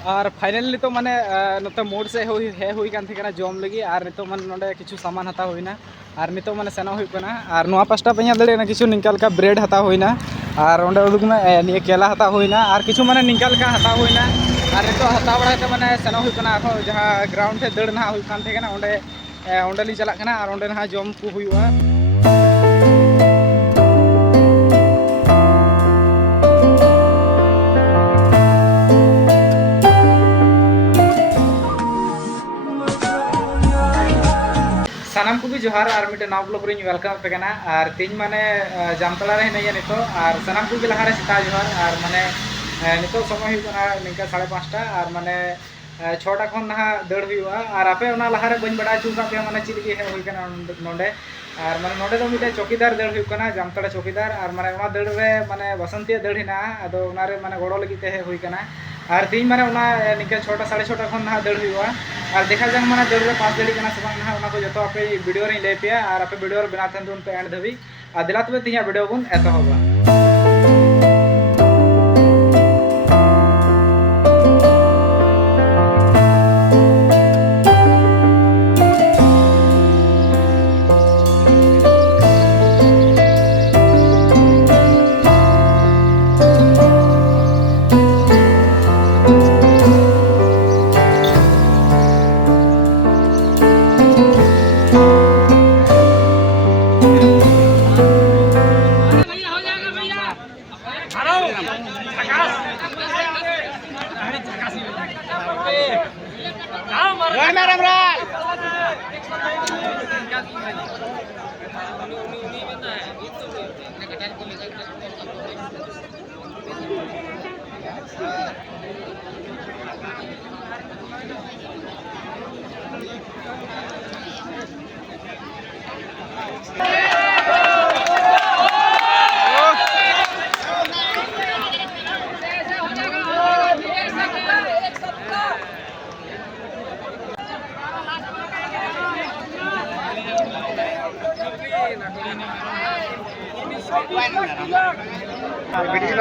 और फाइनली तो माने नोते मोड से हे हुई कान थेकना जॉम लगी और नितो माने नोडे किछु सामान हता होइना और नितो माने सेनो हुई कना और नोआ पास्टा पे दड़े ना किछु निकाल का ब्रेड हता होइना और ओंडे उदुक में निये केला हता होइना और किछु माने निकाल का हता होइना और नितो हता बड़ा के माने सेनो हुई कना आखो जहां ग्राउंड थे दड़ ना हुई कान थेकना ओंडे ओंडे ली चला कना और ओंडे ना जॉम को हुईवा। सानाम को भी जोहार और मिटे नाव ब्लॉग रे वेलकम पे कना और तीन माने जामतला रे हिनैया नितो और सानाम को भी लहारे सीता जोहार और माने नितो समय हुई कना निका 5:30 और माने 6टा खन ना दड़ हुआ और आपे ओना लहारे बन बड़ा चुका पे माने चिलगी हे हुई कना नोंडे और माने नोंडे दो मिटे चौकीदार दड़ हुई कना जामतला चौकीदार और माने ओना दड़ रे माने बसंती दड़ हिना अदो ओना रे माने गोड़ो लगी ते हुई कना और तीन माने ओना निका 6टा 6:30 खन ना दड़ हुआ और देखा जाए माने दड़ रे 5 दड़ी कना सबा ना ओना को जतो आपे वीडियो रे ले पे और आपे वीडियो रे बनाते दुन पे एंड धबी और दिला तबे तिया वीडियो बुन एतो होगा।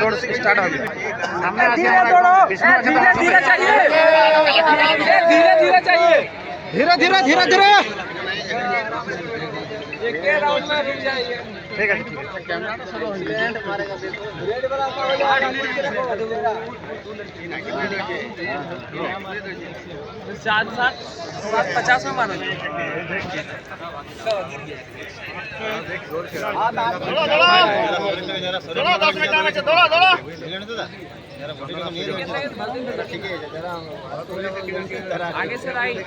दौड़ स्टार्ट हो गई सामने धीरे धीरे चाहिए धीरे धीरे चाहिए धीरे धीरे धीरे धीरे एक के राउंड में रुक जाइए। ठीक है कैमरा तो सब स्टैंड मारेगा रेड वाला हो जाएगा 750 में मारो दौड़ो 10 मिनट में दौड़ो दौड़ो आगे से राइट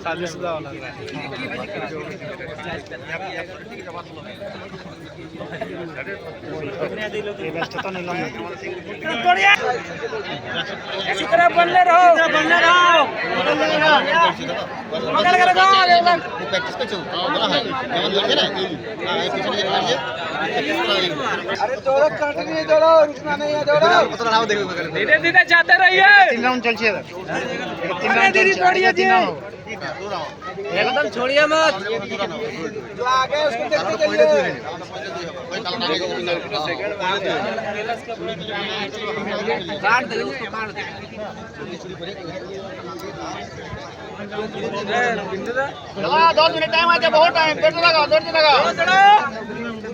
सादा वाला ऐसी तरह बनले रहो प्रैक्टिस कर चल बोला है जवन लगे ना अरे दौड़ो कंटिन्यू दौड़ो रुकना नहीं है दौड़ो पता लाओ देखो धीरे धीरे जाते रहिए 3 राउंड चल छिए 3 राउंड धीरे छोड़िए जी एकदम छोड़िए मत जो आगे उसको देखते चलिए काट दे उसको काट दे 10 मिनट टाइम है बहुत टाइम दौड़ने लगा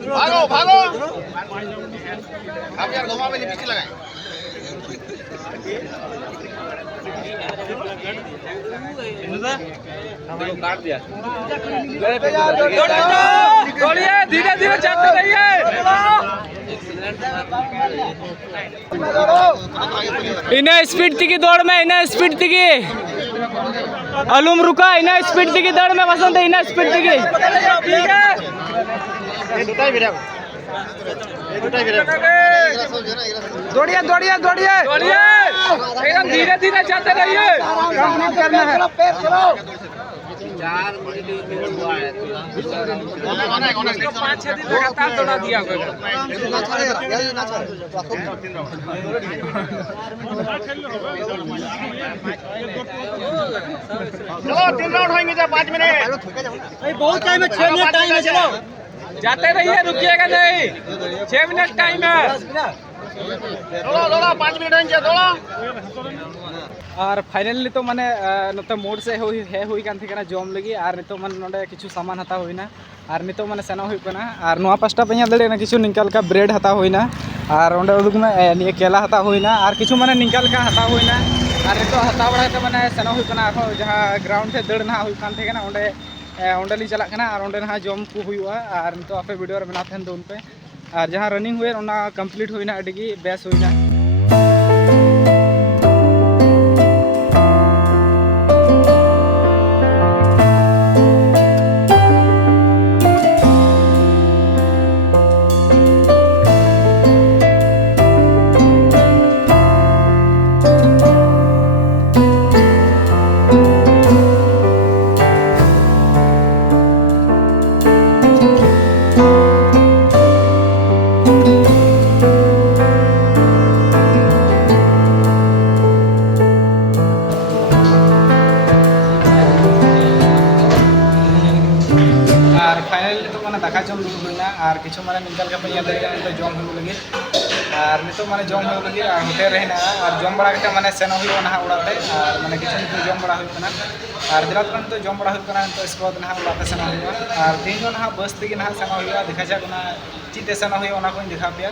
भागो भागो आप यार घुमा में पीछे लगाए काट दिया दौड़िए धीरे धीरे जाते रहिए इन्हें स्पीड थी की दौड़ में इन्हें स्पीड थी की अलूम रुका इन्हें स्पीड थी की दौड़ में बसंत इन्हें स्पीड थी की दौड़िए दौड़िए दौड़िए दौड़िए एकदम धीरे धीरे जाते रहिए करना है 4 मिनट हुआ है 5-6 दिन लगातार दौड़ा दिया चलो 3 राउंड होंगे 5 मिनट बहुत टाइम है 6 मिनट टाइम है चलो जाते रहिए, रुकिएगा नहीं, 6 मिनट टाइम है। दौड़ो 5 मिनट दौड़ो। और फाइनली तो माने नोते मोड़ से हे हुई कान थे जम लगी और नितो माने नोडे किछु सामान हता होइना और नितो माने सेनो हुई कना और नोआ पास्टा पे ᱧᱮᱞ ᱫᱟᱲᱮᱭᱟᱜ किछु निकाल का ब्रेड हता होइना और ओंडे उदुक में निये केला हता होइना और किछु माने निकाल का हता होइना और नितो हता बड़ा के माने सेनो हुई कना आखो जहां ग्राउंड थे दड़ ना हुई कान थे कना ओंडे ओंडे ली चला कना और ओंडे ना जम को हुआ और नितो आपे वीडियो रे बना थेन दोन पे और जहां रनिंग हुए ओना कंप्लीट होइना अडिगी बेस होइना। और फाइनली तो माने दाका जम दुबुना और किछु माने निकाल का पया दे तो जम हो लगे और नितो माने जम हो लगे और होटे रहना और जम बड़ा के माने सेनो हुई ना उड़ाते और माने किछु नितो जम बड़ा हुई कना और दिरात कन तो जम बड़ा हुई कना तो इसको ना उड़ाते सेनो हुई और तीन जो ना बस तगी ना सेनो हुई देखा जा कना चिते सेनो हुई ओना को दिखा पिया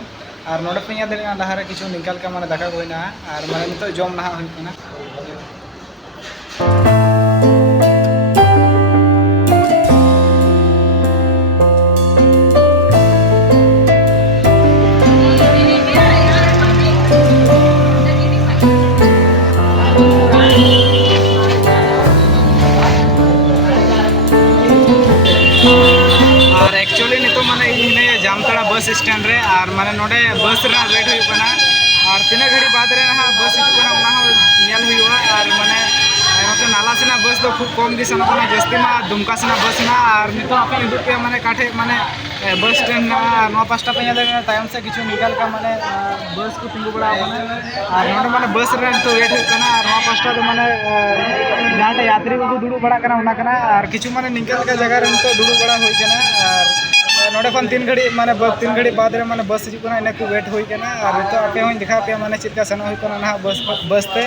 और नोडे पया दे लहारे किछु निकाल का माने दाका होइना और माने नितो जम ना हुई कना। और एक्चुअली नितो माने इने जामताड़ा बस स्टैंड रे और माने नोडे बस रे वेट हुई कना और तीना घड़ी बाद रे ना बस हिजु कना ओना हो नेल हुईवा और माने नोते नाला सेना बस तो खूब कम गी सना कना जस्ती मा दुमका सेना बस ना और नितो आपे हिजु के माने काठे माने बस स्टैंड ना नो पास्टा पे दे टाइम से किछु निकाल का माने बस को तिंगु बड़ा माने और नोडे माने बस रे तो वेट हुई कना और नो पास्टा तो माने जहां यात्री को दुडू बड़ा कना ओना कना और किछु माने निकाल का जगह रे तो दुडू बड़ा होई कना और नोडे खन 3 घड़ी माने 3 घड़ी बाद रे माने बस हिजु कना इने को वेट होई कना और तो आपे होई दिखा पे माने चितका सना होई कना ना बस ते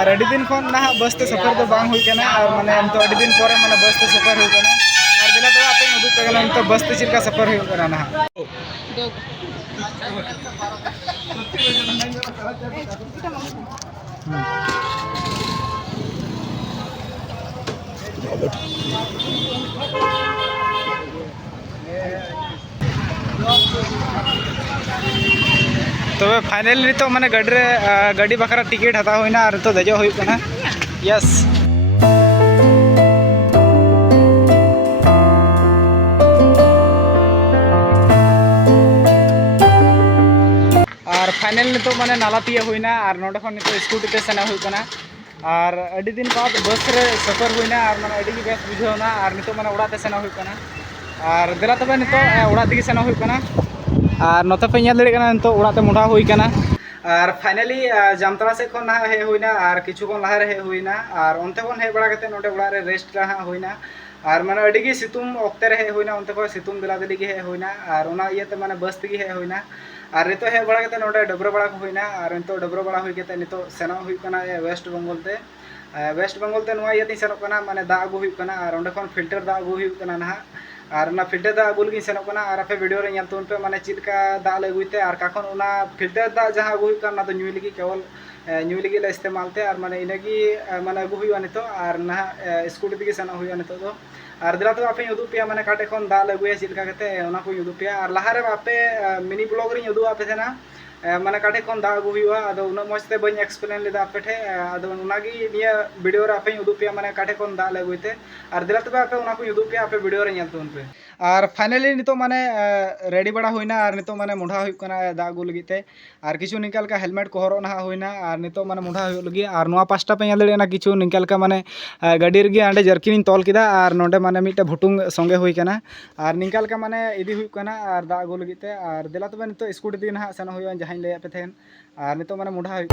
और अडी दिन खन ना बस ते सफर तो बांग होई कना और माने हम तो अडी दिन परे माने बस ते सफर होई कना और दिला तो आपे उदुक पे गला तो बस ते चितका सफर होई कना ना तो फाइनली तो माने गाड़ी बखरा टिकट हता होइना और तो दजो होई कना यस। और फाइनली तो माने नाला तिया होइना और नोडे खन तो स्कूटी ते सेना होई कना और अडी दिन बाद बस रे सफर होइना और माने अडी बेस बुझावना और नितो माने उड़ा ते सेना होई कना और देला तबे नितो उड़ा दिगे सेना होई कना और नोते पे ᱧᱮᱞ ᱫᱟᱲᱮᱭᱟᱜ ᱠᱟᱱᱟ ᱱᱤᱛᱚᱜ ᱚᱲᱟᱜ ᱛᱮ ᱢᱚᱰᱟ ᱦᱩᱭ ᱠᱟᱱᱟ और फाइनली जामताड़ा से खन हे होइना और किछु खन लहारे हे होइना और ओनते खन हे बड़ा कते नोडे उड़ा रे रेस्ट ला होइना और माने अडिगी सितुम ओक्ते रे हे होइना ओनते को सितुम बेला बेली गे हे होइना और ओना इयते माने बस तगी हे होइना और नितो हे बड़ा कते नोडे डबरो बड़ा को होइना और नितो डबरो बड़ा होई कते नितो सेनो हुई कना वेस्ट बंगाल ते नोआ इयते सेनो कना माने दा अगु हुई कना और ओंडे खन फिल्टर दा अगु हुई कना ना और ना फिल्टर दा अगु लगी सेनो कना और आपे वीडियो रे ᱧᱮᱞ तुन पे माने चिलका दा लगुइते और काखन ओना फिल्टर दा जहां अगु हुई कना तो ᱧᱩᱭ लगी केवल ᱧᱩᱭ लगी ले इस्तेमाल ते और माने इनेगी माने अगु हुई नितो और ना स्कूटी दिगे सेनो हुई नितो दो और दिला तो आपे उदु पिया माने काटे खन दा लगुए चिलका कते ओना को उदु पिया और लहारे आपे मिनी ब्लॉग रे उदु आपे थेना माने काटे खन दा अगु हुआ अदो उना मस्ते बन एक्सप्लेन लेदा आपे ठे अदो उनागी निया वीडियो रे आपे उदु पिया माने काटे खन दा लगुइते और दिला तो आपे उना को उदु पिया आपे वीडियो रे ᱧᱮल तुन पे और फाइनली नितो माने रेडी बड़ा होइना और नितो माने मुंडा हुई कना दा अगु लगिते और किछु निकाल का हेलमेट को हरो ना होइना और नितो माने मुंडा हुई लगी और नोआ पास्टा पे ᱧᱮल दड़ेना किछु निकाल का माने गाड़ी रे आंडे जर्किन तोल किदा और नोडे माने मिटे भुटुंग संगे हुई कना और निकाल का माने इदी हुई कना और दा अगु लगिते और दिला तो नितो स्कूटी दिगे ना सेनो हुई जहां ले पे थेन और नितो माने मुंडा हुई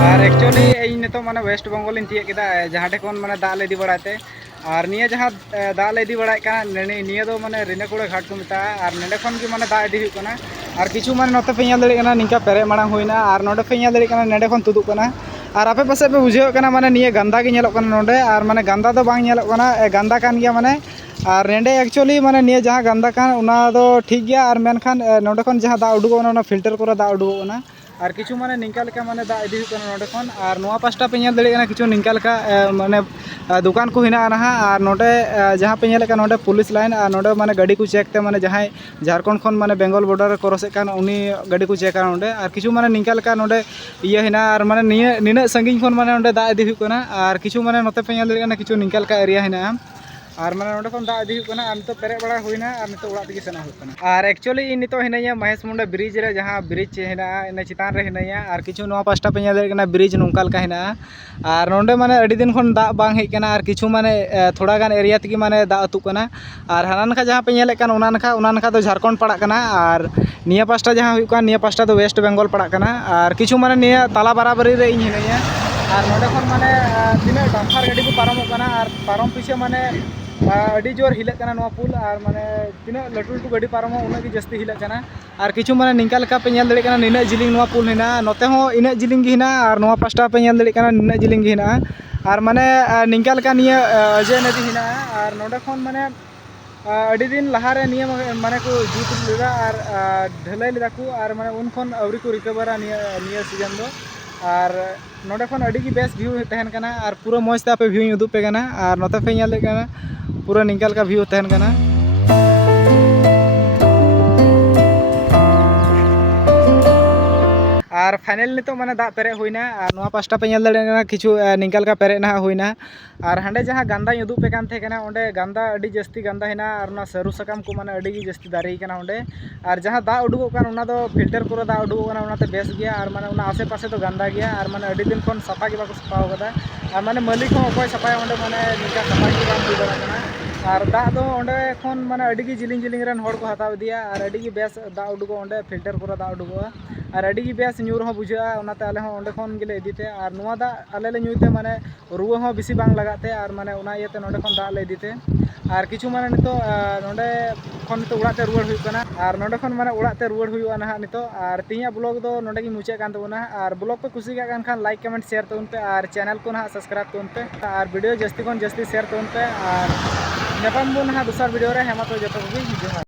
और एक्चुअली इन नितो माने वेस्ट बंगाल इन तीय केदा जहाँ ठेन माने दाग ले इदी बड़ाते और निया जहाँ दाग ले इदी बड़ाय काना निया दो माने रिनेकुड़ा घाट को मेता और नेडे खन के माने दाग इदी हुई कना और किछु माने नोते पे नेल दड़े कना निका पेरे मांग हुईना और नोडे पे नेल दड़े कना नेडे खन तुदुक कना और आपे पासे पे बुझेव कना माने निया गंदा गे नेलोक कना नोडे और माने गंदा दो बांग नेलोक कना गंदा कान गया माने और नेडे एक्चुअली माने निया जहाँ गंदा कान उना दो ठीक गया और मेनखान नोडे खन जहाँ दाग उडुगो ना फिल्टर करे दाग उडुगो ना और किछु माने निंका लेका माने दाग इदी हुई नोडे खन और नोआ पास्टा पे नेल दड़े किछु निंका लेका माने दुकान को हिना ना और नोडे जहाँ पे नेल नोडे पुलिस लाइन और नोडे माने गाड़ी को चेक ते माने जहाँ झारखंड खन माने बेंगल बॉर्डर क्रॉसे कान उनी गाड़ी को चेक नोडे और किछु माने निंका लेका नोडे इया हिना और माने निना संगिन खन माने नोडे दाग इदी हुई कना और किछु माने नोते पे नेल दड़े किछु निंका लेका एरिया हिना और माने नोडे खन दाग इदी हुई कना और नितो पेरे बड़ा हुईना और नितो उड़ा तगे सेना हुई कना और एक्चुअली इन नितो हिनाया महेश मुंडा ब्रिज रे जहाँ ब्रिज हिना इन चितान रे हिनाया और किछु नोआ पास्टा पे नेल दड़े कना ब्रिज नोंका लेका हिना और नोडे माने अडी दिन खन दाग बांग हेज कना और किछु माने थोड़ा गान एरिया तगे माने दाग अतुक कना और हाना नखा जहाँ पे नेल कान उना नखा दो झारखंड पड़ा कना और निया पास्टा जहाँ हुई कान निया पास्टा दो वेस्ट बेंगल पड़ा कना और किछु माने निया ताला बराबरी रे इन हिनाया और नोडे खन माने तिना डम्फार गाड़ी को पारमोग कना और पारम पीछे माने अड़ी जोर हिलक कना नोआ पुल और माने तिना लटू लटू गाड़ी पारमो उना गे जस्ती हिलक कना और किछु माने निंका लेका पे नेल दड़े कना निना जिलिंग नोआ पुल हिना नोते हो इना जिलिंग गे हिना और नोआ पास्टा पे नेल दड़े कना निना जिलिंग गे हिना और माने निंका लेका निया अजय नदी हिना और नोडे खन माने अड़ी दिन लहारे निया माने को जुत लेदा और ढलाई लेदा को और माने उन खन अवरी को रिकवरा निया सीजन दो और नोडे खन अड़ी गे बेस व्यू तहन कना और पूरा मौज ते आपे व्यू उदुग पे कना और नोते पे नेल कना पूरा निंका लेका व्यू तहन कना और फाइनल नितो माने दाग पेरे हुईना और नोआ पास्टा पे नेल दड़े कना किछु निंका लेका पेरे ना हुईना और हांडे जहाँ गंदा उदुग पे कान थे कना ओंडे गंदा अड़ी जस्ती गंदा हिना और ना सरू सकाम को माने अड़ी जस्ती दारी कना ओंडे और जहाँ दाग उडुगो कान उना दो फिल्टर करे दाग उडुगो कना उनाते बेस गया और माने उना आसे पासे तो गंदा गया और माने अड़ी दिन खन सफा गे बाको सफाव कदा और माने मालिक हो अकोय सफाय ओंडे माने निका सफा गे बाम हुई बड़ा कना और दाग दो ओंडे खन माने अड़ी गे जिलिंग जिलिंग रन होड़ को हताव दिया और अड़ी गे बेस दाग उडुगो ओंडे फिल्टर करे दाग उडुगो और अड़ी गे बेस न्यूर हो बुझा ओनाते आले हो ओंडे खन गेले इदीते और नोआ दाग आले ले न्यूते माने रुआ हो बेसी बांग लगाते और माने उना इयाते नोडे खन दाग ले इदीते और किछु माने नितो नोडे खन नितो उड़ाते रुवाड़ हुई कना और नोडे खन माने उड़ाते रुवाड़ हुईवा ना नितो और तिया ब्लॉग दो नोडे गे मुचाद कान तबोना और ब्लॉग पे कुसी का कान खान लाइक कमेंट शेयर तबन पे और चैनल को ना सब्सक्राइब तबन पे और वीडियो जस्ती खन जस्ती शेयर तबन पे और नेपाम बन ना दूसरा वीडियो रे हेमा तो जतो भी जोहार।